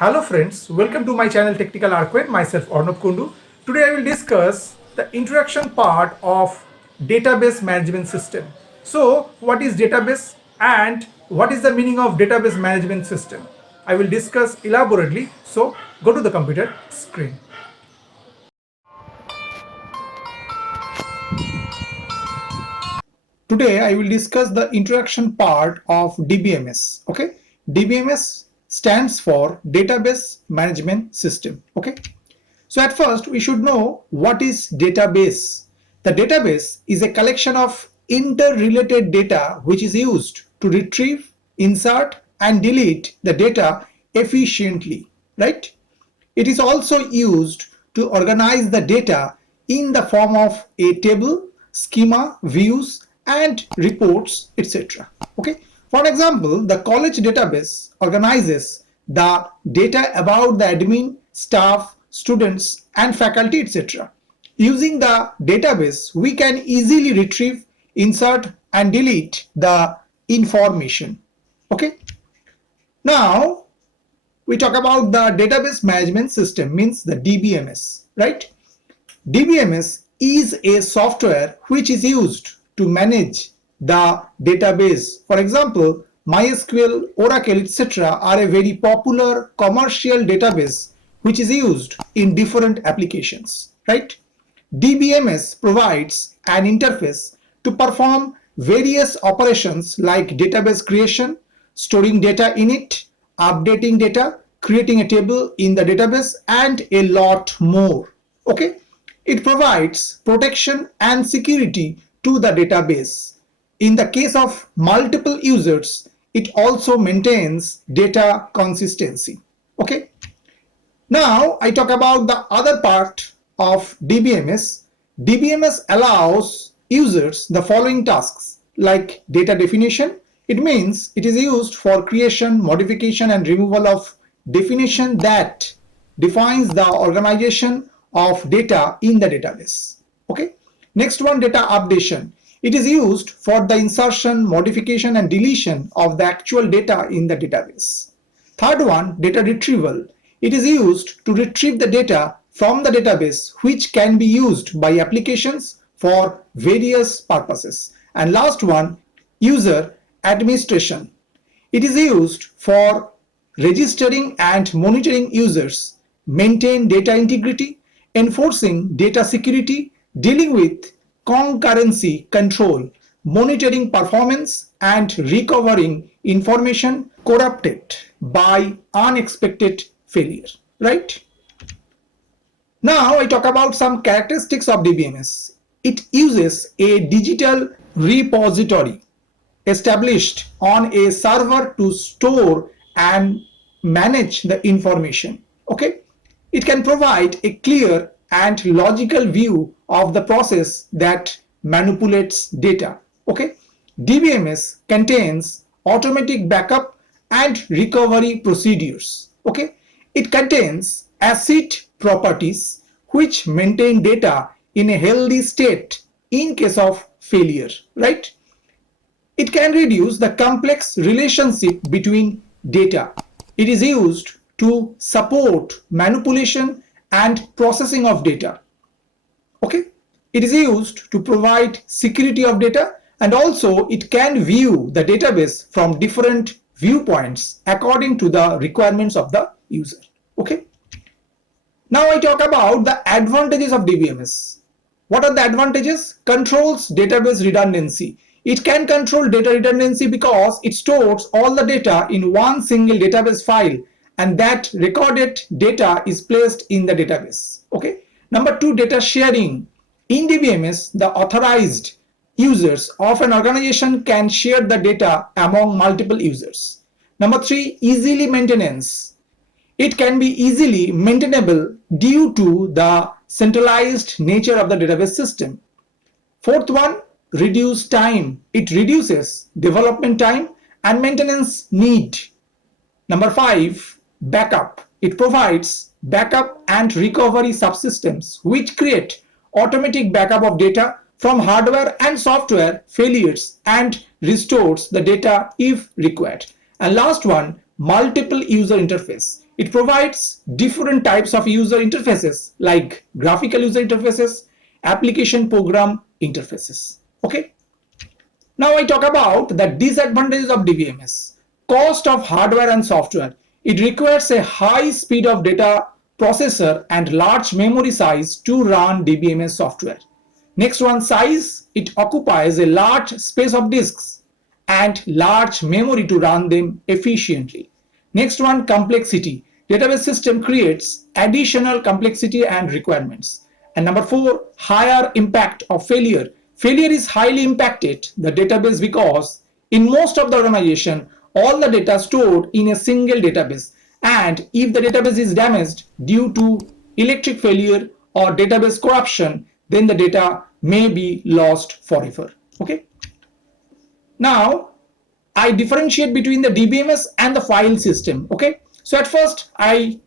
Hello friends, welcome to my channel Technical Arcade. Myself Arnab Kundu. Today I will discuss the introduction part of database management system. So what is database and what is the meaning of database management system? I will discuss elaborately. So go to the computer screen. Today I will discuss the introduction part of DBMS. Okay, DBMS stands for Database Management System. Okay, so at first we should know what is database. The database is a collection of interrelated data which is used to retrieve, insert and delete the data efficiently, right? It is also used to organize the data in the form of a table, schema, views, and reports, etc. Okay. For example, the college database organizes the data about the admin, staff, students, and faculty, etc. Using the database, we can easily retrieve, insert, and delete the information. Okay. Now, we talk about the database management system, means the DBMS, right? DBMS is a software which is used to manage the database. For example, MySQL, Oracle, etc. are a very popular commercial database which is used in different applications, right? DBMS provides an interface to perform various operations like database creation, storing data in it, updating data, creating a table in the database, and a lot more. Okay, it provides protection and security to the database. In the case of multiple users, it also maintains data consistency. Okay, now I talk about the other part of DBMS. DBMS allows users the following tasks like data definition. It means it is used for creation, modification and removal of definition that defines the organization of data in the database. Okay. Next one, data updation. It is used for the insertion, modification and deletion of the actual data in the database. Third one, data retrieval. It is used to retrieve the data from the database which can be used by applications for various purposes. And last one, user administration. It is used for registering and monitoring users, maintain data integrity, enforcing data security, dealing with concurrency control, monitoring performance, and recovering information corrupted by unexpected failure, right? Now I talk about some characteristics of DBMS. It uses a digital repository established on a server to store and manage the information. Okay, it can provide a clear and logical view of the process that manipulates data. Okay, DBMS contains automatic backup and recovery procedures. Okay, it contains ACID properties which maintain data in a healthy state in case of failure, right? It can reduce the complex relationship between data. It is used to support manipulation and processing of data. Okay, it is used to provide security of data, and also it can view the database from different viewpoints according to the requirements of the user. Okay, now I talk about the advantages of DBMS. What are the advantages? Controls database redundancy. It can control data redundancy because it stores all the data in one single database file, and that recorded data is placed in the database. Okay. Number two, data sharing. In DBMS, the authorized users of an organization can share the data among multiple users. Number three, easily maintenance. It can be easily maintainable due to the centralized nature of the database system. Fourth one, reduce time. It reduces development time and maintenance need. Number five, backup. It provides backup and recovery subsystems which create automatic backup of data from hardware and software failures and restores the data if required. And last one, multiple user interface. It provides different types of user interfaces like graphical user interfaces, application program interfaces. Okay. Now I talk about the disadvantages of DBMS. Cost of hardware and software. It requires a high speed of data processor and large memory size to run DBMS software. Next one, size. It occupies a large space of disks and large memory to run them efficiently. Next one, complexity. Database system creates additional complexity and requirements. And number 4, higher impact of failure. Failure is highly impacted the database because in most of the organization, all the data stored in a single database. And if the database is damaged due to electric failure or database corruption, then the data may be lost forever. Okay. Now, I differentiate between the DBMS and the file system. Okay. So at first, I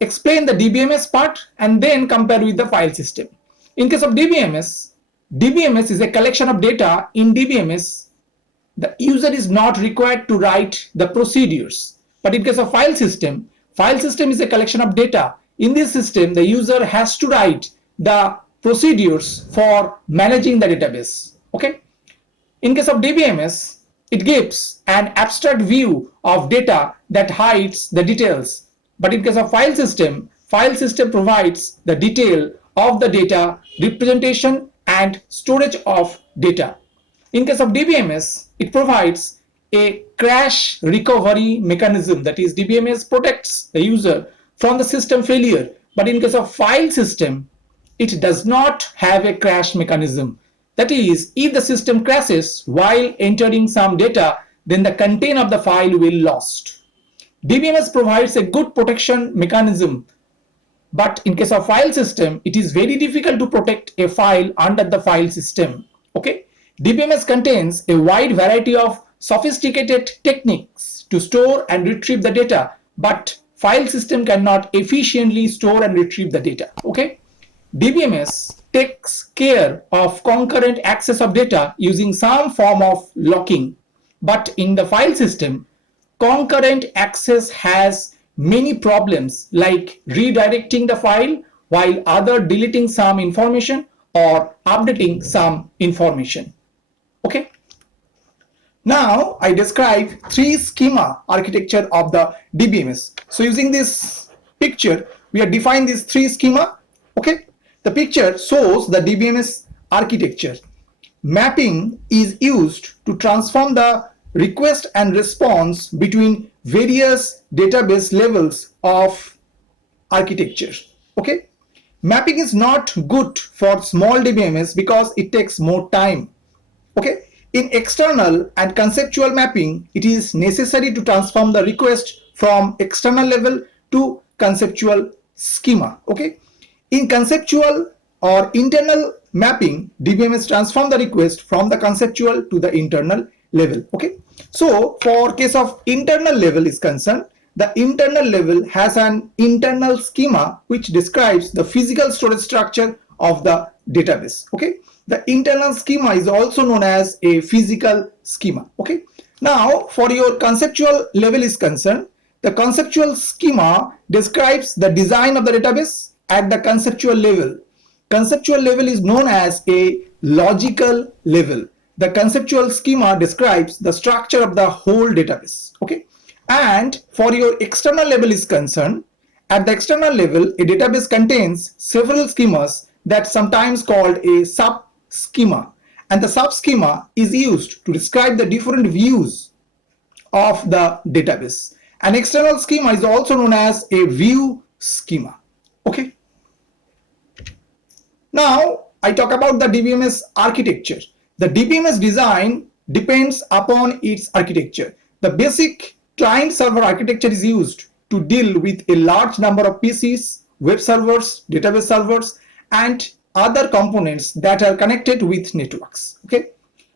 explain the DBMS part and then compare with the file system. In case of DBMS, DBMS is a collection of data. In DBMS, the user is not required to write the procedures. But in case of file system is a collection of data. In this system, the user has to write the procedures for managing the database. Okay. In case of DBMS, it gives an abstract view of data that hides the details. But in case of file system provides the detail of the data, representation and storage of data. In case of DBMS, it provides a crash recovery mechanism, that is DBMS protects the user from the system failure. But in case of file system, it does not have a crash mechanism. That is, if the system crashes while entering some data, then the content of the file will lost. DBMS provides a good protection mechanism, but in case of file system, it is very difficult to protect a file under the file system. Okay. DBMS contains a wide variety of sophisticated techniques to store and retrieve the data, but file system cannot efficiently store and retrieve the data. Okay. DBMS takes care of concurrent access of data using some form of locking, but in the file system, concurrent access has many problems like redirecting the file while other deleting some information or updating some information. Okay. Now I describe 3 schema architecture of the DBMS. So using this picture, we have defined these 3 schema. Okay. The picture shows the DBMS architecture. Mapping is used to transform the request and response between various database levels of architecture. Okay. Mapping is not good for small DBMS because it takes more time. Okay. In external and conceptual mapping, it is necessary to transform the request from external level to conceptual schema. Okay. In conceptual or internal mapping, DBMS transform the request from the conceptual to the internal level. Okay. So for case of internal level is concerned, the internal level has an internal schema which describes the physical storage structure of the database. Okay. The internal schema is also known as a physical schema. Okay. Now for your conceptual level is concerned, the conceptual schema describes the design of the database at the conceptual level. Conceptual level is known as a logical level. The conceptual schema describes the structure of the whole database. Okay. And for your external level is concerned, at the external level, a database contains several schemas that sometimes called a sub-schema. And the sub-schema is used to describe the different views of the database. An external schema is also known as a view schema. Okay. Now I talk about the DBMS architecture. The DBMS design depends upon its architecture. The basic client-server architecture is used to deal with a large number of PCs, web servers, database servers, and other components that are connected with networks. Okay.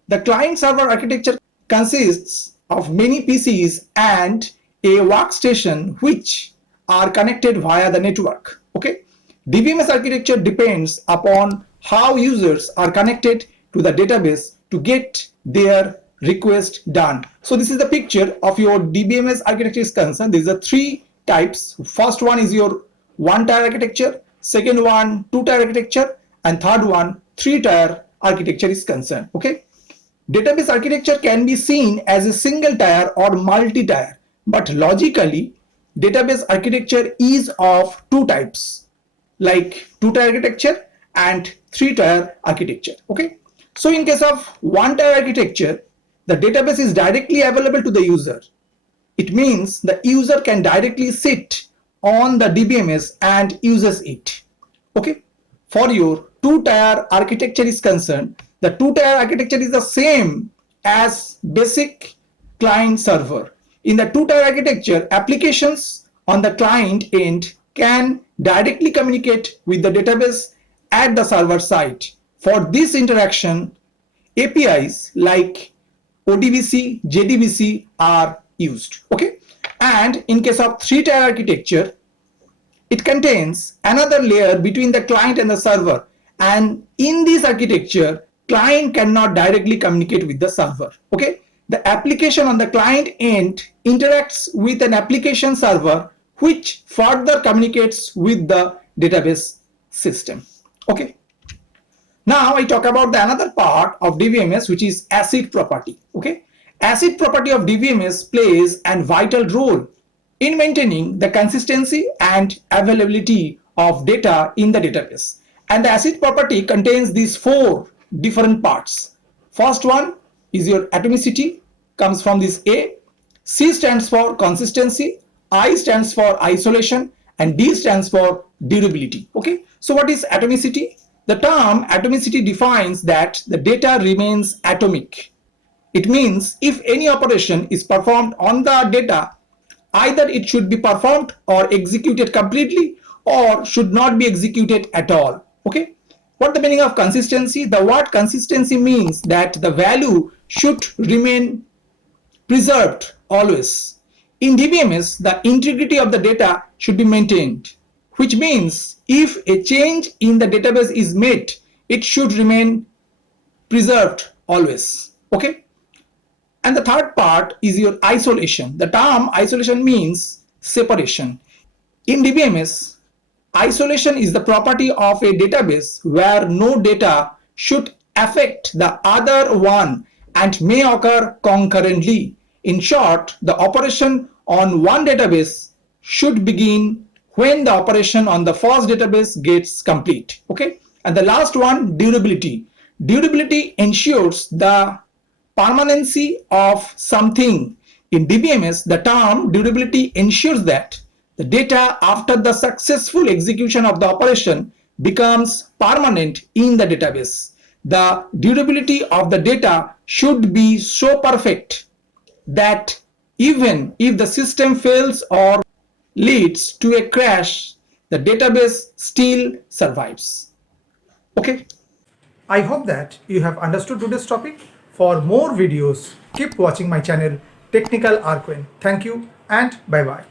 The client-server architecture consists of many PCs and a workstation which are connected via the network. Okay. DBMS architecture depends upon how users are connected to the database to get their request done. So this is the picture of your DBMS architecture is concerned. These are 3 types. First one is your one tier architecture, second one two tier architecture, and third one three tier architecture is concerned. Okay. Database architecture can be seen as a single tier or multi-tier, but logically, database architecture is of two types, like two-tier architecture and three-tier architecture. Okay. So in case of one-tier architecture, the database is directly available to the user. It means the user can directly sit on the DBMS and uses it. Okay. For your two-tier architecture is concerned, the two-tier architecture is the same as basic client server. In the two-tier architecture, applications on the client end can directly communicate with the database at the server side. For this interaction, APIs like ODBC, JDBC are used. Okay, and in case of three-tier architecture, it contains another layer between the client and the server, and in this architecture, client cannot directly communicate with the server. Okay, the application on the client end interacts with an application server which further communicates with the database system. Okay. Now I talk about the another part of DBMS, which is ACID property. Okay, ACID property of DBMS plays a vital role in maintaining the consistency and availability of data in the database. And the ACID property contains these four different parts. First one is your atomicity, comes from this A. C stands for consistency, I stands for isolation, and D stands for durability. Okay, so what is atomicity? The term atomicity defines that the data remains atomic. It means if any operation is performed on the data, either it should be performed or executed completely or should not be executed at all. Okay. What the meaning of consistency? The word consistency means that the value should remain preserved always. In DBMS, the integrity of the data should be maintained, which means if a change in the database is made, it should remain preserved always. Okay. And the third part is your isolation. The term isolation means separation. In DBMS, isolation is the property of a database where no data should affect the other one and may occur concurrently. In short, the operation on one database should begin when the operation on the first database gets complete. Okay. And the last one, durability. Durability ensures the permanency of something. In DBMS, the term durability ensures that the data after the successful execution of the operation becomes permanent in the database. The durability of the data should be so perfect that even if the system fails or leads to a crash, the database still survives. Okay. I hope that you have understood today's topic. For more videos, keep watching my channel Technical Arquin. Thank you and bye bye.